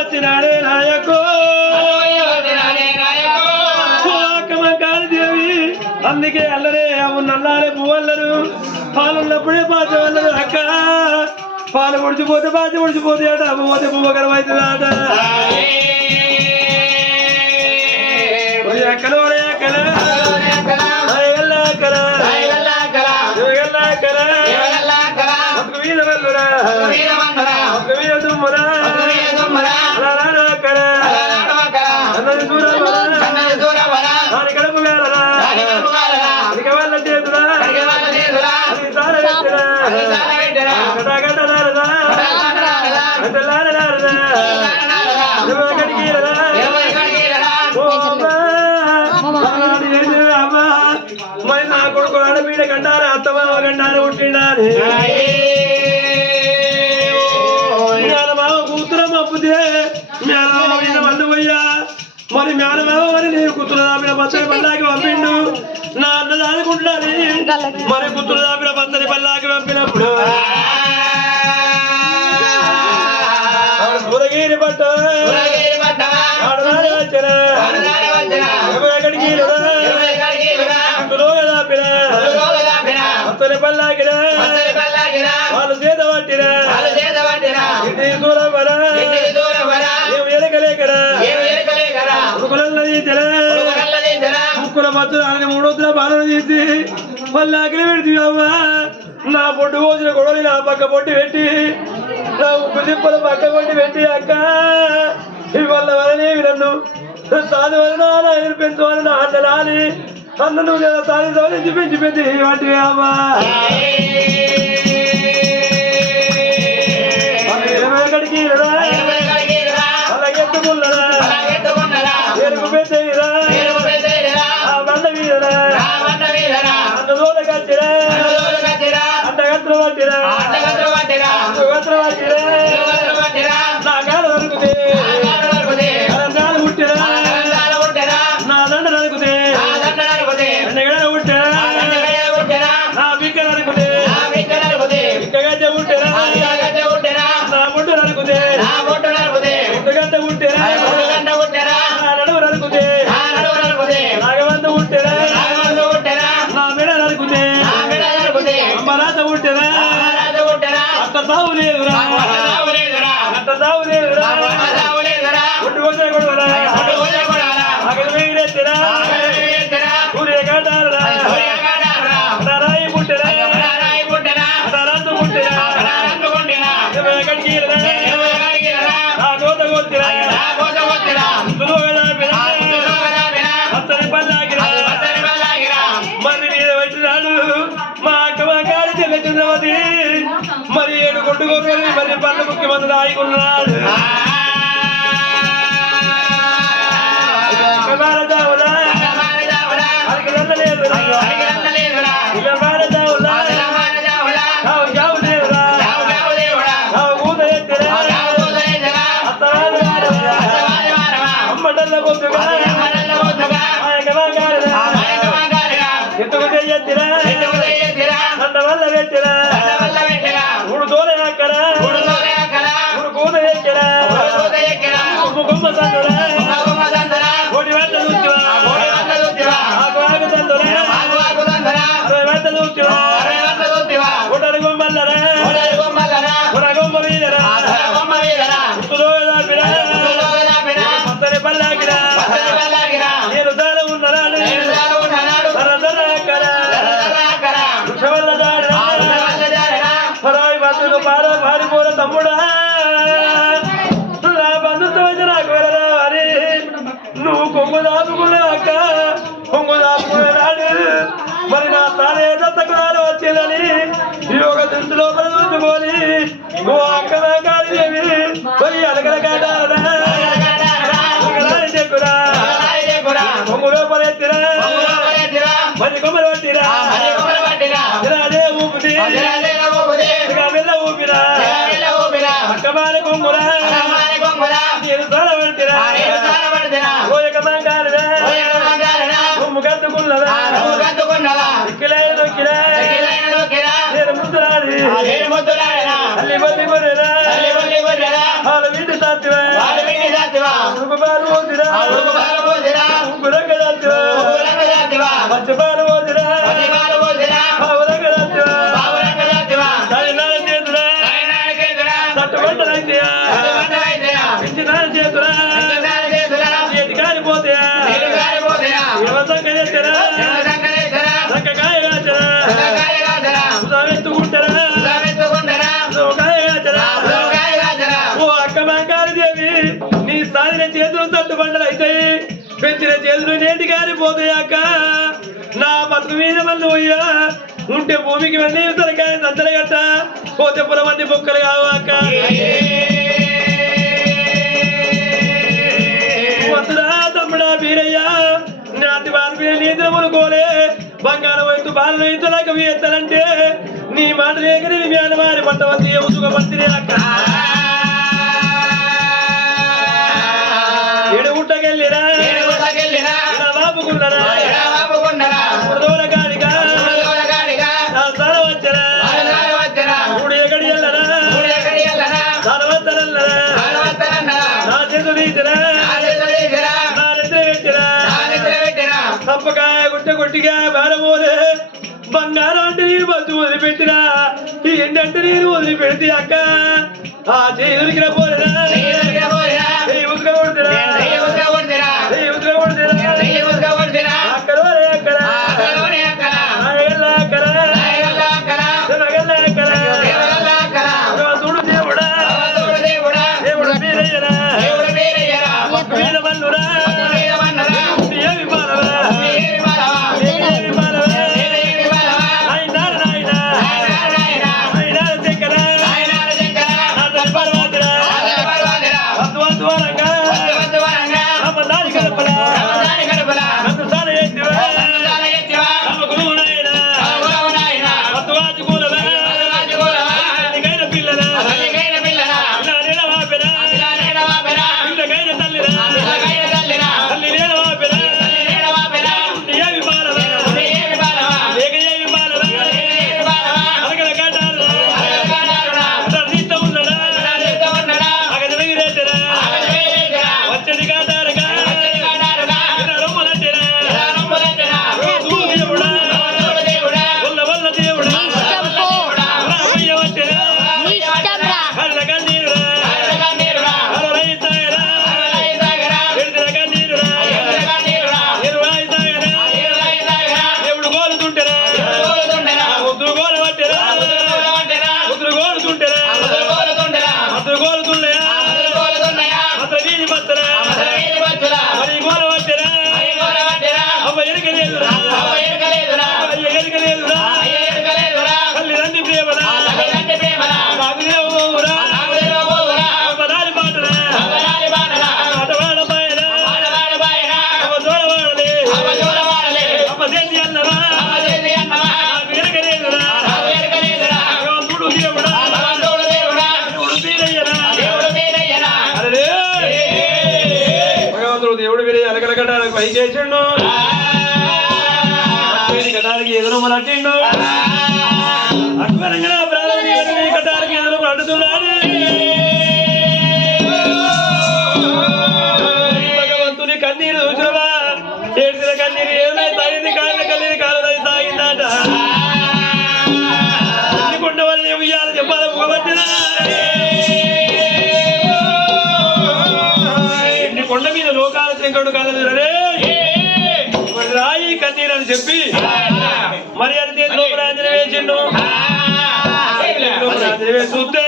వచ్చినాడే నాయకో కాళీదేవి అందుకే అల్లరే నల్లారే పువ్వల్లరు పాలున్నప్పుడే బాధ వల్లరు అక్క పాలు ముడిచిపోతే బాధ ముడిచిపోతే అట పోతే పువ్వకరం అవుతుంది అట అక్కలు మరి నా కొడుకు ఆడబీడ కంటారు అత్తమావ కంటారు పుట్టిండాలి మేనమావ కూతుర మప్పుతే మేనమావ మీద మందు పోయ్యా మరి మేనమావ మరి నేను కూతురు దాపిన పచ్చని పల్లాకి పంపిండు నా అన్న దానుకుంటాను మరి కూతురు దాపిన పచ్చని పల్లాకి పంపినప్పుడు ఊరగిరి పట్ట ఎక్కడికి అత్తని పల్లాకిరా వాళ్ళు చేత పట్టిరా ఇంటికి దూరం వరా ఏం ఎరకలేకరా ముక్కుల మధ్యలో ఆయన మూడొద్దుల బాణలు తీసి పల్లాకిని పెడితే అమ్మా నా పొట్టు పోసిన గొడవని నా పక్క పొట్టి పెట్టి నా ఉప్పు తిప్పల పక్క పొట్టి పెట్టి అక్క ఇవాళ వలనేవి నన్ను సాధి వలన ఆయన పెంచుకోవాలి నా అన్నలాని అన్న నువ్వు లేదా సాధి సవరించి పెంచి పెంచి వాటివి అమ్మా ఎక్కడికి అలాగెత్తుకున్నదా ఎరుగు పెద్దయిరా ఆ బండ మీదరా అన్న దూర కచ్చిరా అంటగత్ర పట్టిరా నా కాడ దొరుకుతే నాలు పుట్టిరా నా దండ నరుకుతే ఎండగడ పుట్టిరా నా బిక్క నరుకుతే బిక్కగడ్డ పుట్టిరా నా ముట్టు నరుకుతే ముట్టుగడ్డ పుట్టిరా నా నడువు నరుకుతే నాగవంత పుట్టిరా నా మెడ నరుకుతే అంబరాత పుట్టిరా అట్ట తావు లేదురా అట్ట తావు లేదురా ఒడ్డు వచ్చే కొడుకురా అక్కడ వేయిరెత్తిరా సూర్య కాటారా రాయి పుట్టిరా రందు పుట్టిరా ఎక్కడికి ఆ కోత కొట్టిరా అత్తని పల్లాగిరా మరి మీద పెట్టినాడు మా అక్క మా కాడి చెల్ల చంద్రవతి మరి 7 కొట్టుకోరు మరి పళ్ళు ముఖ్యమంత్రి ఆయుకున్నాడు వల్ల పెట్టిరా మూడు దోలే అక్కడ మూడు కూత ఎక్కరా కొమ్మ సందురా కోటి వెంట చూచివా ఆకు ఆకు సందురా 60 వెంట చూచివా కొట్టరు గొమ్మల్లరా కొరగొమ్మ వీరరా అత్తని పల్లాకిరా నేను దాన ఉన్నరాడు సరదర పారిపోర తమ్ముడా నా బంధుత్వం అయితే నాకు వెళ్ళరావాలి నువ్వు కొంగు దాపుకున్నావు అక్క కొంగు దాపుకున్నాడు మరి నా తానే దత్తకురాలు వచ్చిందని యోగ దృష్టి లోపల చూసుకొని ఓ అక్క కాళీదేవి మరి అలకల కాటారా చెక్కురా కొంగు లోపల ఎత్తిరా మరి కొమ్మలు పట్టిరా అదే ఊపిరి మెల్ల ఊపిరా అక్కమాల కొంగురా నేను తోలబడితిరా ఓయక మంగాలరా కొమ్ము కత్తుకున్నదా ఇక్కిలైన నేను ముద్దురాడి అల్లి బల్లి గొర్రెరా వాళ్ళ వీటి సాత్తివా ఉడుకు పాలు పోసిరా ఉగ్గురంగ దాచివా పచ్చపాలు పోసిరా పావురంగ దాచివా తల్లినాల చేతురా తట్టుబండలైతయా పెంచినాల చేతురా చేతి కాలిపోతాయా సంగ చేస్తారా సంగకాయ కాచరా ఎత్తుకుంటారా ఓ అక్క మంగారు దేవి నీ సాధిన చేతులు తట్టుబండలు అవుతాయి పెంచిన చేతులు నేటి కాలిపోతాయి అక్క నా బతుకు మీద మళ్ళీ పోయా ఉంటే భూమికి వెళ్ళి తలకాయ దంతలు గట్ట పోతే పురమంది బొక్కలు కావు అక్క వద్దురా తమ్ముడా వీరయ్యా నాటి వారి నిద్రములుకోలే బంగారం వైపు బాలను ఇంతలాగా వేస్తానంటే నీ మాట లేక నేను మేనమారి పట్టవద్దు ఉసుగపడితే అక్క ఎడుగుట్టకెళ్ళిరా బాపుకున్నారా గాడిగా తల వచ్చరా మూడు ఎగడి వెళ్ళరా తలవద్దరల్లరా నా చేతులు తీసిరా నా నిద్ర పెట్టిరా తప్పకాయ గుట్ట కొట్టిగా బేరమోలే బంగారం అంటే నేను బస్సు వదిలిపెట్టినా ఈ ఏంటంటే నేను వదిలిపెడితే అక్క ఆ చేయురికి పోలేరా ఉసుక కొడుతురా అక్కడ అక్కడ చూడు దేవుడా దేవుడు మీరయ్యరా మీద మల్లురా ఏమి మానవా దేవుడు వీరే అలగలగడానికి పై చేసిండు కటానికి ఎదురు మలంటిండు అక్బరంగా కటానికి ఎదురు అంటున్నాడు భగవంతుని కన్నీరు చూసినవా చేసిన కన్నీరు ఏమై తాగింది కాళ్ళ కన్నీరు కాళ్ళ తాగిందట ఎన్నికొండ వాళ్ళని ఉయ్యాలని చెప్పాలి ముఖపట్టిన కొండ మీద లోకాల శంకరుడు కలదు రాయి కన్నీరు అని చెప్పి మరి అది లోపల ఆంజనేయ వేసిండు చూస్తే